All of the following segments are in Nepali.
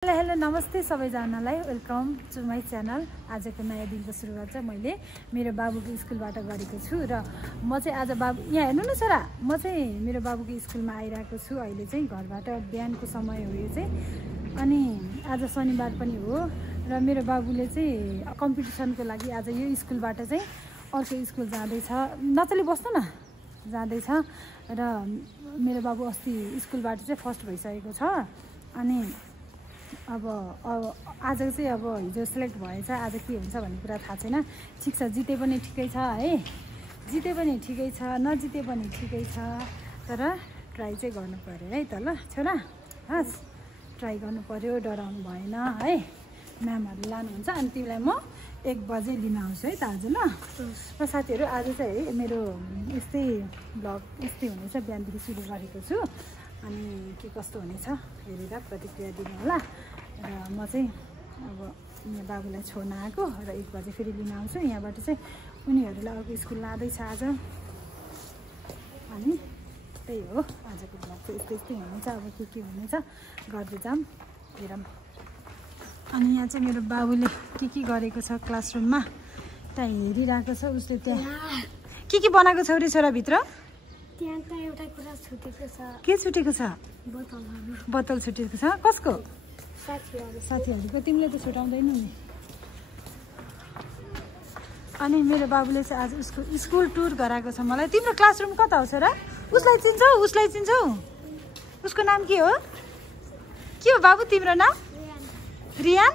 हेलो नमस्ते सबैजनालाई वेलकम टु माई च्यानल। आजको नयाँ दिनको सुरुवात चाहिँ मैले मेरो बाबुको स्कुलबाट गरेको छु र म चाहिँ आज बाबु यहाँ हेर्नु न छोरा, म चाहिँ मेरो बाबुको स्कुलमा आइरहेको छु। अहिले चाहिँ घरबाट बिहानको समय हो यो चाहिँ, अनि आज शनिबार पनि हो र मेरो बाबुले चाहिँ कम्पिटिसनको लागि आज यो स्कुलबाट चाहिँ अर्को स्कुल जाँदैछ। नचली बस्नु न, जाँदैछ र मेरो बाबु अस्ति स्कुलबाट चाहिँ फर्स्ट भइसकेको छ। अनि अब आज चाहिँ अब हिजो सेलेक्ट भएछ, आज के हुन्छ भन्ने कुरा थाहा छैन। ठिक छ, जिते पनि ठिकै छ है, जिते पनि ठिकै छ, नजिते पनि ठिकै छ, तर ट्राई चाहिँ गर्नु पर्यो है त। ल छोरा, हस् ट्राई गर्नु पर्यो, डराउनु भएन है। म्यामहरूले लानुहुन्छ अनि तिमीलाई म 1 बजे लिन आउँछु है त आज। ल र साथीहरू, आज चाहिँ है मेरो यस्तै भ्लग यस्तै हुनेछ। बिहानदेखि सुरु गरेको छु, अनि के कस्तो हुनेछ हेरेर प्रतिक्रिया दिनु होला। र म चाहिँ अब यहाँ बाबुलाई छोड्न आएको र 1 बजे फेरि लिन आउँछु। यहाँबाट चाहिँ उनीहरूलाई अर्को स्कुल लाँदैछ आज। अनि त्यही हो आजको भ्लग चाहिँ यस्तै हुनेछ। अब के हुनेछ गर्दै जाऊँ हेरौँ। अनि यहाँ चाहिँ मेरो बाबुले के गरेको छ क्लासरुममा त्यहाँ हेरिरहेको छ। उसले त्यहाँ के बनाएको छ रे छोराभित्र? त्यहाँ त एउटा कुरा छुटेको छ। के छुटेको छ? बोतल छुटेको छ। कसको? साथीहरूको। तिमीले त छुटाउँदैनौ नि। अनि मेरो बाबुले चाहिँ आज उसको स्कुल टुर गराएको छ मलाई। तिम्रो क्लासरुम कता हो छोरा? उसलाई चिन्छौ? उसको नाम के हो? के हो बाबु तिम्रो नाम? रियान।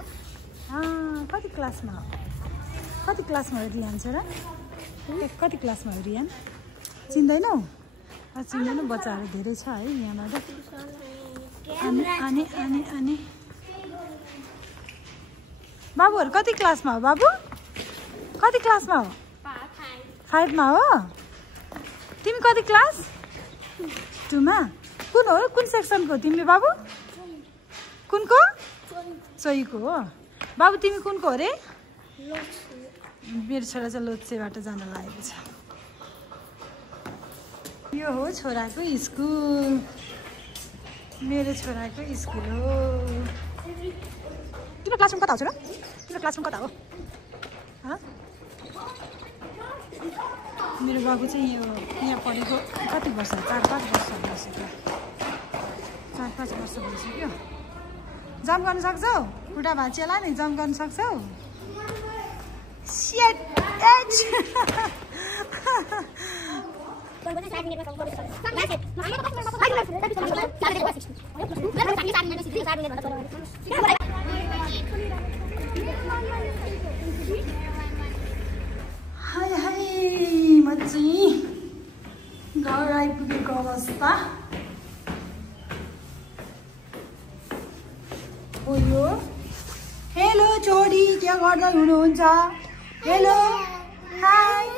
कति क्लासमा हो रियान छोरा? कति क्लासमा हो रियान? चिन्दैनौ? चिन्दैन, बच्चाहरू धेरै छ है यहाँबाट। अनि बाबुहरू कति क्लासमा हो? बाबु कति क्लासमा हो? 5 मा हो। तिमी कति क्लास? 2 मा। कुन हो? कुन सेक्सनको तिमी बाबु? कुनको? चोइको हो। बाबु तिमी कुनको हो रे? मेरो छोरा चाहिँ लोत्सेबाट जान लागेको छ। यो हो छोराको स्कुल, मेरो छोराको स्कुल हो। तिम्रो क्लासरुम कता हो छोरा? तिम्रो क्लासरुम कता हो? मेरो बाबु चाहिँ यहाँ पढेको कति वर्ष? 4-5 वर्ष भइसक्यो। 4-5 वर्ष भइसक्यो। जम्प गर्न सक्छौ? खुट्टा भाँचिएला नि, जम्प गर्न सक्छौ? हाय म चाहिँ घर आइपुगेको अवस्था हो यो। हेलो छोरी, के गर्दै हुनुहुन्छ? Hello hi.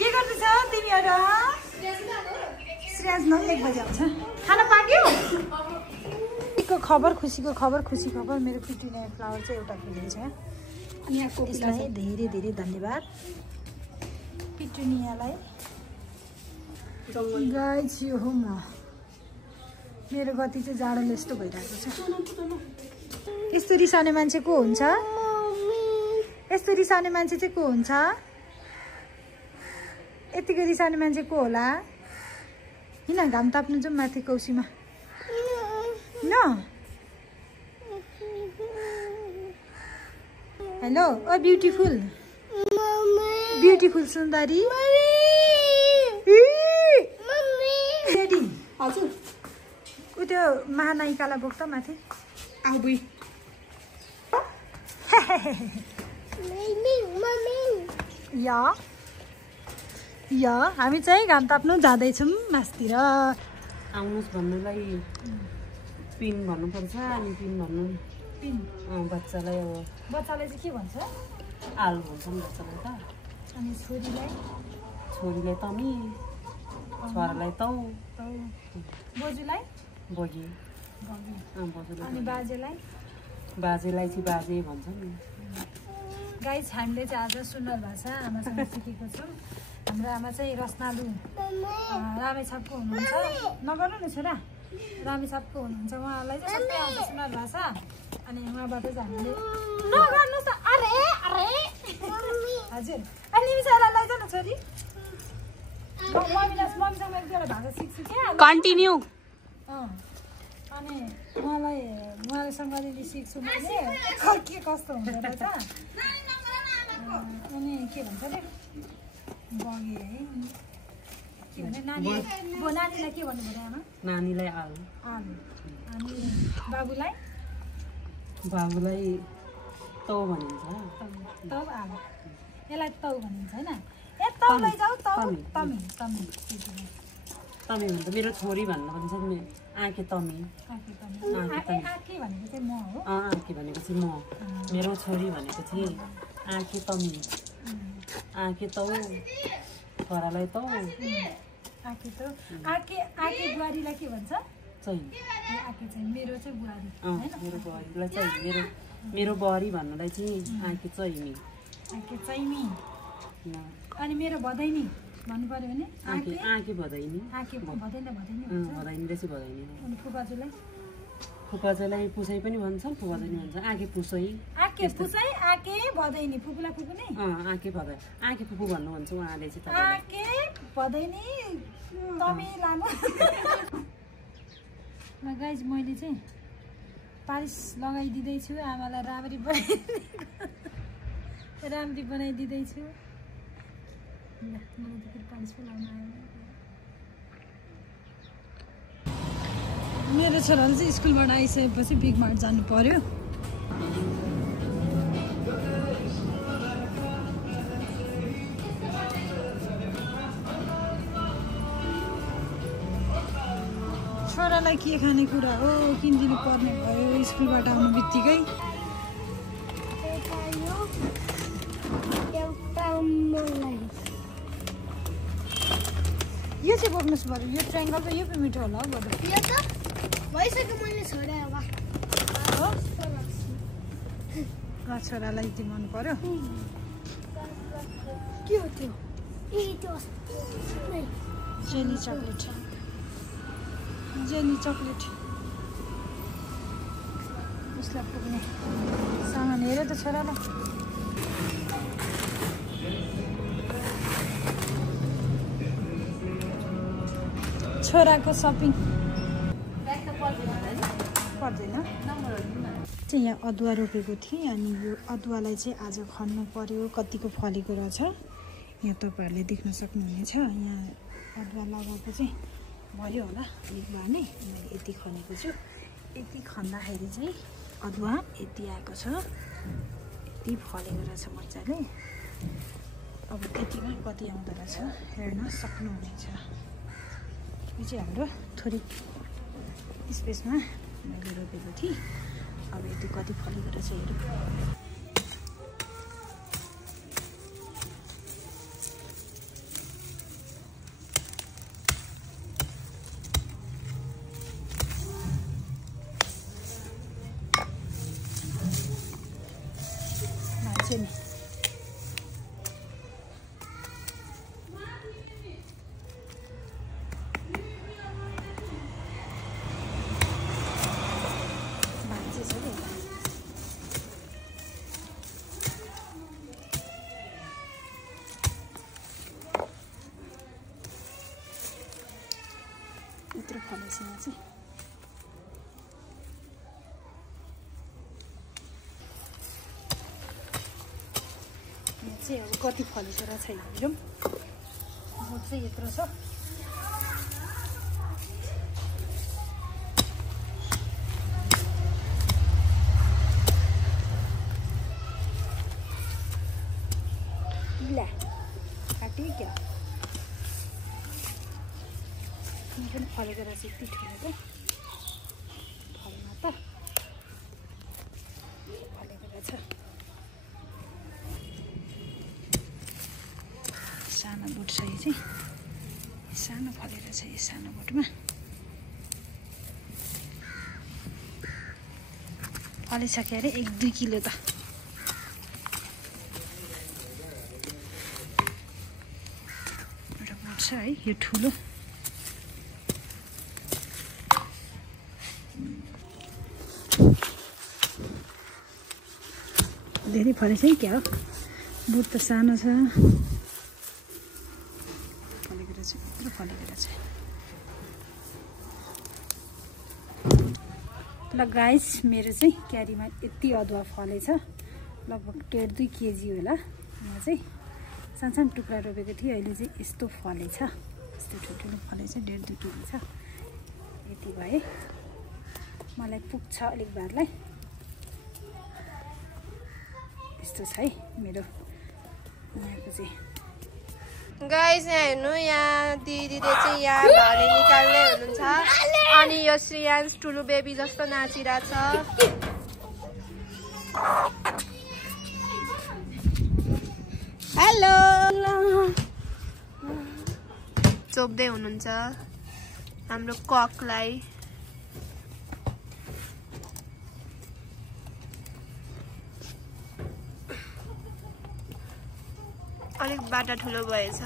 के गर्दैछ तिमीहरू? श्रेयाज 1 बजे आउँछ। खाना पाक्यो? खुसीको खबर मेरो पिटुनिया फ्लावर चाहिँ एउटा फुलेको छ। यसलाई धेरै धन्यवाद पिटुनियालाई। गाइस यो हो म। मेरो गति चाहिँ जाडोले यस्तो भइरहेको छ। यस्तो रिसाउने मान्छे को हुन्छ? यस्तो रिसाउने मान्छे चाहिँ को हुन्छ? यतिको रिसाउने मान्छे को होला? किन घाम ताप्नु जाउँ माथि कौसीमा? न हेलो ओ ब्युटिफुल सुन्दरी। रेडी हजुर। उ त्यो महानायिकालाई बोक त माथि। या हामी चाहिँ घाम ताप्नु जाँदैछौँ मासतिर। आउनुहोस् भन्नुलाई पिन भन्नुपर्छ। अनि पिन बच्चालाई चाहिँ के भन्छ? आल भन्छ नि बच्चालाई त। अनि छोरीलाई तमी, छोरालाई तौ, बोजूलाई बगी, अनि बाजेलाई चाहिँ बाजे भन्छ नि। गाइस हामीले चाहिँ आज सुनर भाषा आमासँग सिकेको छौँ। हाम्रो आमा चाहिँ रसनालु रामेछापको हुनुहुन्छ। नगर्नु नि छोरा, रामेछापको हुनुहुन्छ उहाँलाई चाहिँ सबै आउँछ सुनाउनु भएको छ अनि उहाँबाट चाहिँ हामीले नगर्नुहोस् त अरे अरे हजुर अनि निमिषालाई लैजाऊ न छोरी मम्मीसँग एक दुईवटा भाषा सिक्छु क्या कन्टिन्यू अनि उहाँसँग अलिअलि सिक्छु मैले के कस्तो हुँदो रहेछ अनि के भन्छ अरे बगी है के भने नानीलाई के भन्नु पर्यो आमा नानीलाई आलु आलु अनि बाबुलाई तौ भनिन्छ तौ आलु यसलाई तौ भनिन्छ होइन ए तौ लैजाऊ तौ तमी तमी तमी भन्छ मेरो छोरी भन्न भन्छ नि आँखे तमी आँखे भनेको चाहिँ म हो आँखे भनेको चाहिँ म मेरो छोरी भनेको चाहिँ आँखे तमी आँखे तौ छोरालाई तौ आँखे तौ आँखे बुहारीलाई के भन्छ चाहिँ आँखे चाहिँ मेरो चाहिँ बुहारी मेरो बुहारीलाई चाहिँ मेरो बुहारी भन्नलाई चाहिँ आँखे चाहिमी आँखे चाहिमी अनि मेरो भदैनी भन्नु पर्यो भने आँखे भदैनी आँखे भदैनी रहेछ भदैनी अनि फुपाजुलाई पुसै पनि भन्छन् फुपाजु नि भन्छ आँखे पुसै आँखे भदैनी फुपूलाई फुपू नै आँखे फुपू भन्नुहुन्छ उहाँले चाहिँ आँखे भदैनी तमी लानु ल गाइज मैले चाहिँ पालिस लगाइदिँदैछु आमालाई राम्री बनाइदिँदैछु मेरो छोराले चाहिँ स्कुलबाट आइसकेपछि बिग मार्ट जानु पर्यो छोरालाई के खाने कुरा हो किनिदिनु पर्ने भयो स्कुलबाट आउनु बित्तिकै यो चाहिँ बोक्नुहोस् बरु यो ट्राइङ्गल त यो पनि मिठो होला हौ बरु यो त भइसक्यो मैले छोडे अब हो छोरालाई यति मन पर्यो के हो त्यो जेली चक्लेट उसलाई पुग्ने सामान हेऱ्यो त छोरालाई छोराको सपिङ पर्दैन चाहिँ यहाँ अदुवा रोपेको थिएँ अनि यो अदुवालाई चाहिँ आज खन्नु पर्यो कतिको फलेको रहेछ यहाँ तपाईँहरूले देख्न सक्नुहुनेछ यहाँ अदुवा लगाएको चाहिँ भयो होला अलिक भए नै मैले यति खनेको छु यति खन्दाखेरि चाहिँ अदुवा यति आएको छ यति फलेको रहेछ मजाले अब यतिमा कति आउँदो रहेछ हेर्न सक्नुहुनेछ यो चाहिँ हाम्रो थोरै स्पेसमा मैले रोपेको थिएँ अब यति कति फलेको रहेछ हेरौँ नि यत्रो फलेछ यहाँ चाहिँ अब कति फलेको रहेछ हेरौँ बोट चाहिँ यत्रो छ ला काटी क्या पनि फलेको रहेछ यति ठुलो त फलमा त फलेको रहेछ सानो बोट छ यो चाहिँ सानो फलेर छ यो सानो बोटमा फलिसक्यो अरे 1-2 किलो त एउटा बोट छ है यो ठुलो धेरै फलेछ है क्या हो बुट त सानो छ फलेको रहेछ यत्रो फलेको रहेछ ल गाइस मेरो चाहिँ क्यारीमा यति अदुवा फलेछ लगभग 1.5-2 केजी होला यहाँ चाहिँ सानो टुक्रा रोपेको थिएँ अहिले चाहिँ यस्तो फलेछ यस्तो ठुल्ठुलो फलेछ 1.5-2 केजी छ यति भए मलाई पुग्छ अलिक बारलाई यस्तो छ है मेरो यहाँको चाहिँ गाइस यहाँ हेर्नु यहाँ दिदीले चाहिँ यहाँ भाले निकाल्दै हुनुहुन्छ अनि यो श्रेयांश ठुलो बेबी जस्तो नाचिरहेछ हेलो चोप्दै हुनुहुन्छ हाम्रो ककलाई अलिक बाटा ठुलो भएछ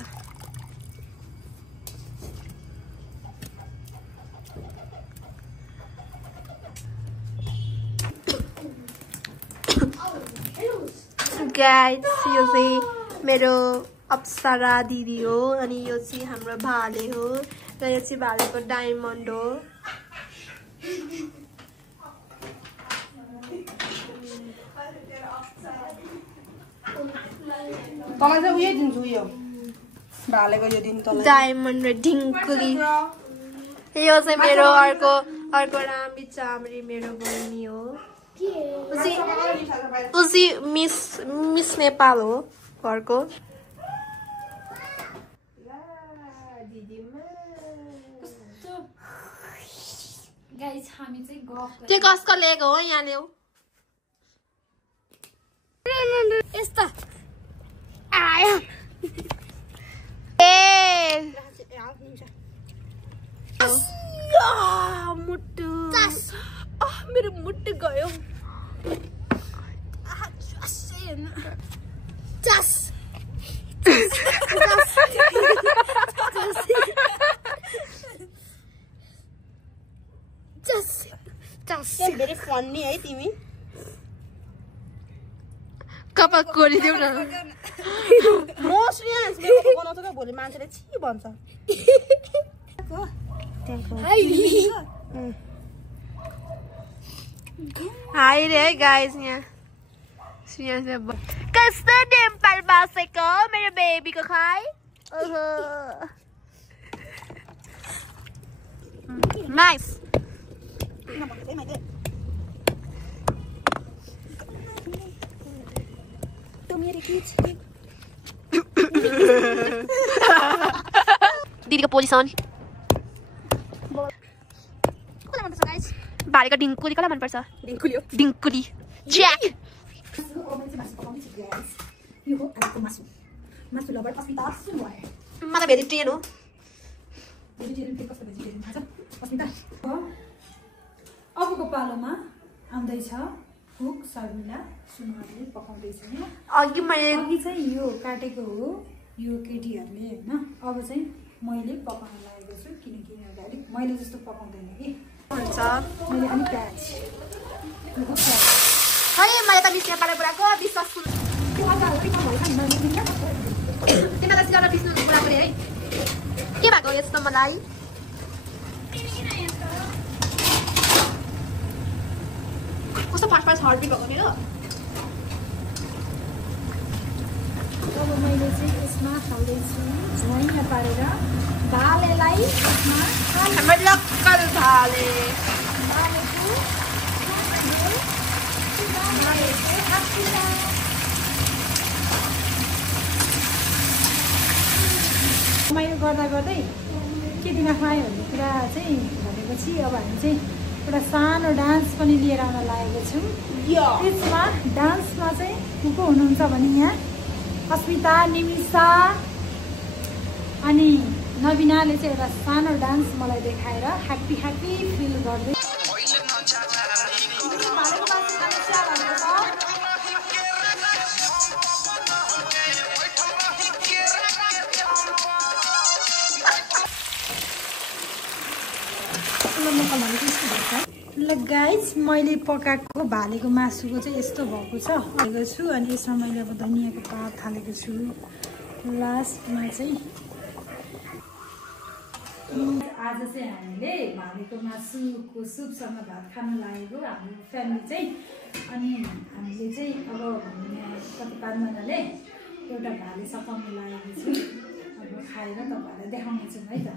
गाइस यो चाहिँ मेरो अप्सरा दिदी हो अनि यो चाहिँ हाम्रो भाले हो र यो चाहिँ भालेको डायमन्ड हो तँलाई चाहिँ उयो दिन्छु उयो भालेको यो दिन तँलाई डायमन्ड र ढिङ्कुली यो चाहिँ मेरो अर्को राम्री चाम्री मेरो बहिनी हो उसी मिस नेपाल हो घरको गाइस हामी चाहिँ गफ त्यो कसको ल्याएको हो यहाँ ल्याऊ यस्ता आयो मुट्टु मेरो मुट्टु गयो धेरै फन्नी है तिमी कपाल कोरिदेऊ न म श्रेयांश मेरो बनाउँछ त भोलि मान्छेले छि भन्छ हाई रे गाइस यहाँ कस्तो डिम्पल बसेको मेरो बेबीको खाइ नाइस दिदीको पोजिसन भालेको ढिङ्कुली कसलाई मनपर्छ ढिङ्कुली ज्याक मलाई भेजिटेरियन हो अबको पालोमा आउँदैछ कुक शर्मिला सुनहरूले पकाउँदैछ अघि मैले चाहिँ यो काटेको हो यो केटीहरूले होइन अब चाहिँ मैले पकाउन लागेको छु किनकि अलिक मैले जस्तो पकाउँदैन कि हुन्छ मैले अलिक प्याज है मैले त मिस नेपालको कुराको विश्वास तिमीलाई त सिधै विष्णु कुरा गरे है के भएको यस्तो मलाई कस्तो फास्ट हर्दी भएको मेरो अब मैले चाहिँ यसमा हाल्दैछु झ्वाइँ पारेर भालेलाई यसमा हाम्रो लक्कल भाले रमाइलो गर्दा गर्दै के दिन खुवायो भन्ने कुरा चाहिँ भनेपछि अब हामी चाहिँ एउटा सानो डान्स पनि लिएर आउन लागेको छौँ त्यसमा डान्समा चाहिँ को को हुनुहुन्छ भने यहाँ अस्मिता निमिषा अनि नबिनाले चाहिँ एउटा सानो डान्स मलाई देखाएर ह्याप्पी फिल गर्दै ल गाइस मैले पकाएको भालेको मासुको चाहिँ यस्तो भएको छ हालेको छु अनि यसमा मैले अब धनियाँको पात हालेको छु लास्टमा चाहिँ आज चाहिँ हामीले भालेको मासुको सुपसँग भात खान लागेको हाम्रो फ्यामिली चाहिँ अनि हामीले चाहिँ अब कति पाँचजनाले एउटा भाले सकाउनु लागेको छु अब खाएर तपाईँहरूलाई देखाउने छु है त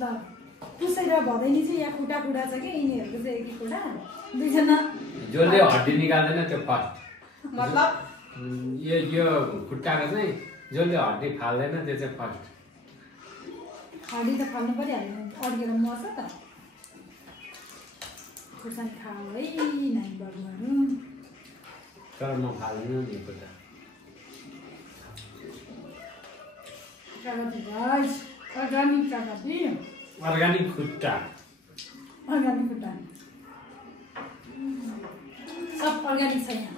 ल पुसेर भदैनी चाहिँ यहाँ खुट्टा खुट्टा छ कि यिनीहरूको चाहिँ एक खुट्टा दुईजना जसले हड्डी निकाल्दैन त्यो फर्स्ट मतलब यो खुट्टाको चाहिँ जसले हड्डी फाल्दैन त्यो चाहिँ फर्स्ट हड्डी त फाल्नु परिहाल्यो अड्केर मर्छ त खुर्सानी खाऊ है नानी बाबुहरू तर म फाल्दिनँ नि खुट्टा प्रगति गाइस अर्ग्यानिक प्रगति अर्ग्यानिक खुट्टा अर्ग्यानिक खुट्टा सब अर्ग्यानिक छ यहाँ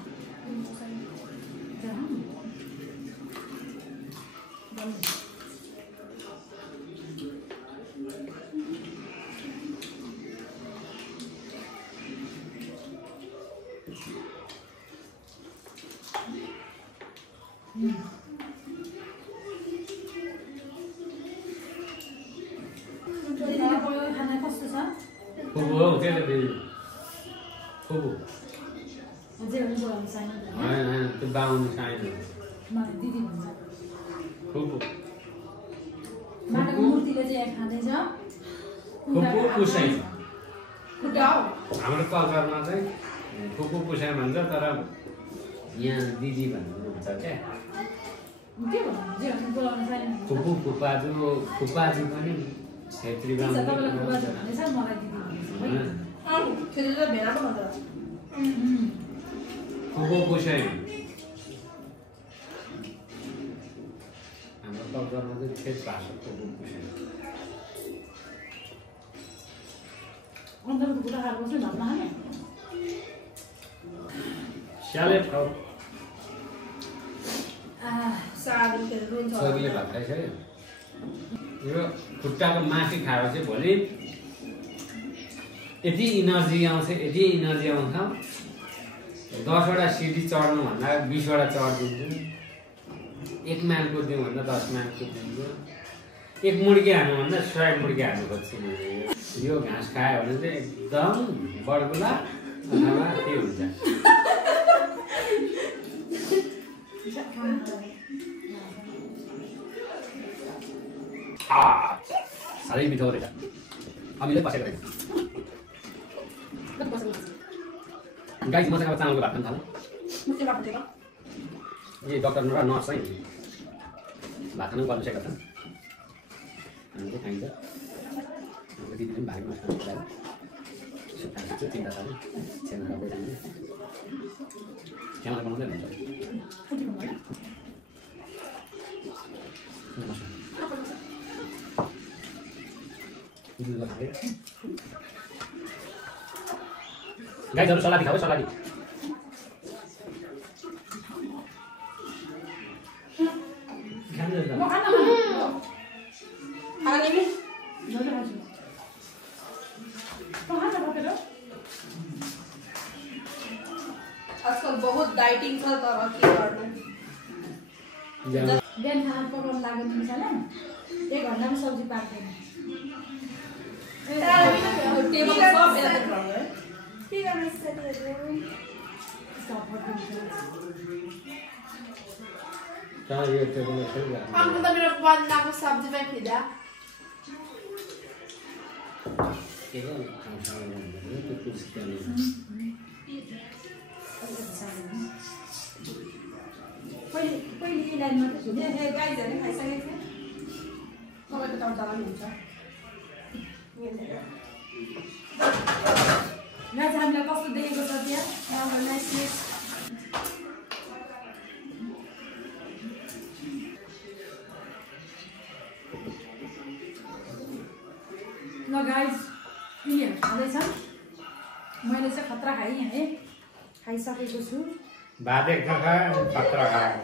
खाना कस्तो छ फुपू हो त्यसले फेरि फुपू अझै पनि बोलाउनु छैन होइन होइन त्यो बाहुनु छैन मलाई दिदी भन्छ फुपू माटोको मूर्तिले चाहिँ यहाँ खाँदैछ फुपू पुसाइ खुट्टा हो हाम्रो कल्चरमा चाहिँ फुपू पुसाइ भन्छ तर यहाँ दिदी भन्नुहुन्छ क्या के भन्नु जे भन्नु बोलाउनु छैन फुपू फुपाजु पनि छेत्री तपाईँलाई खुट्टा भन्दैछ मलाई दिदी भन्दैछ है फेरि त भेडा पो भन्छ फुपू पुसाइ हाम्रो कल्चरमा चाहिँ ठेस भाषा फुपू पुसाइ अन्त खुट्टा खाएर बस्नु भात नखाने स्यालेट खाऊ साग फेरि रुन्छ छोरीले भात खाइसक्यो यो खुट्टाको मासु खाएर चाहिँ भोलि यति इनर्जी आउँछ 10वटा सिडी चढ्नुभन्दा 20वटा चढिदिन्छु 1 माइल कुदिउँ भन्दा 10 माइल कुदिन्छु 1 मुड्की हाल्नुभन्दा 100 मुड्की हाल्नु खोज्छु मैले यो घाँस खायो भने चाहिँ एकदम बडबुला अथवा के हुन्छ साह्रै मिठो रहेछ अमिले बसेको रहेछ गाई मसँग अब चामलको भात खान थाल्नु ए डक्टर र नर्स चाहिँ भात खानु गर्नु सकेको छ हामी चाहिँ खाइन्छ दिदी पनि भाइ मासु खानु सुक्खा चिन्ता छ छेना गइरहनु छेना बनाउँदै हुन्छ गाईहरू सलादी खाऊ सलादी आजकल बहुत डाइटिङ छ तर के गर्नु बिहान खाना पकाउनु लाग्यो मिसाले 1 घन्टामा सब्जी पाक्दैन टेबल सब यता गर्नु है के गर्नु साथीहरु यो टेबल खेल्नु अन्त त मेरो बन्दाको सब्जीमा खिदा के गर्नु खान्छ त्यो पुस्किने पहिले लाइनमा त गाईजहरूले खाइसकेको थियो तपाईँको तडका पनि हुन्छ गाइज हामीलाई कस्तो देखेको छ त्यहाँ ल गाइज यिनीहरू खाँदैछन् मैले चाहिँ खतरा खाएँ है खाइसकेको छु भात एक खायो खतरा खायो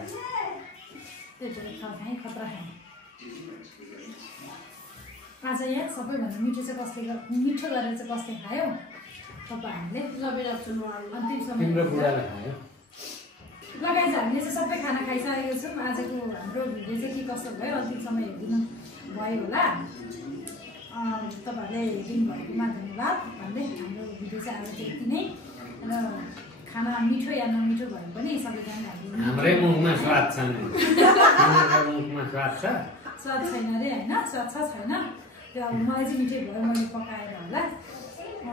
खाएँ खतरा खाएँ आज यहाँ सबैभन्दा मिठो चाहिँ कसले मिठो गरेर चाहिँ कसले खायो तपाईँहरूले अन्तिम समय तिम्रो बुढालाई खायो लगाइज हामीले चाहिँ सबै खाना खाइसकेको छौँ। आजको हाम्रो भिडियो चाहिँ के कस्तो भयो अन्तिम समय हेरिदिनु भयो होला। तपाईँहरूले दिनुभएकोमा धन्यवाद भन्दै हाम्रो भिडियो चाहिँ आज चाहिँ यति नै। र खाना मिठो या नमिठो भए पनि सबैजना हाम्रै मुखमा स्वाद छ नि मुखमा स्वाद छ स्वाद छैन अरे होइन स्वाद छ छैन त्यो अब मलाई चाहिँ मिठै भयो मैले पकाएर होला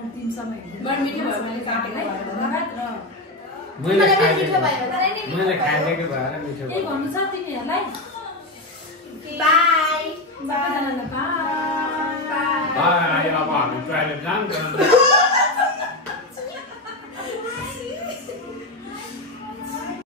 अन्तिम समय मिठो भयो मैले काटेको धन्यवाद। र मैले खाइदिएको भएर मिठो केही भन्नु छ तिमीहरूलाई? बाई सबैजनालाई बाई। अब हामी टोयलेट जान्छ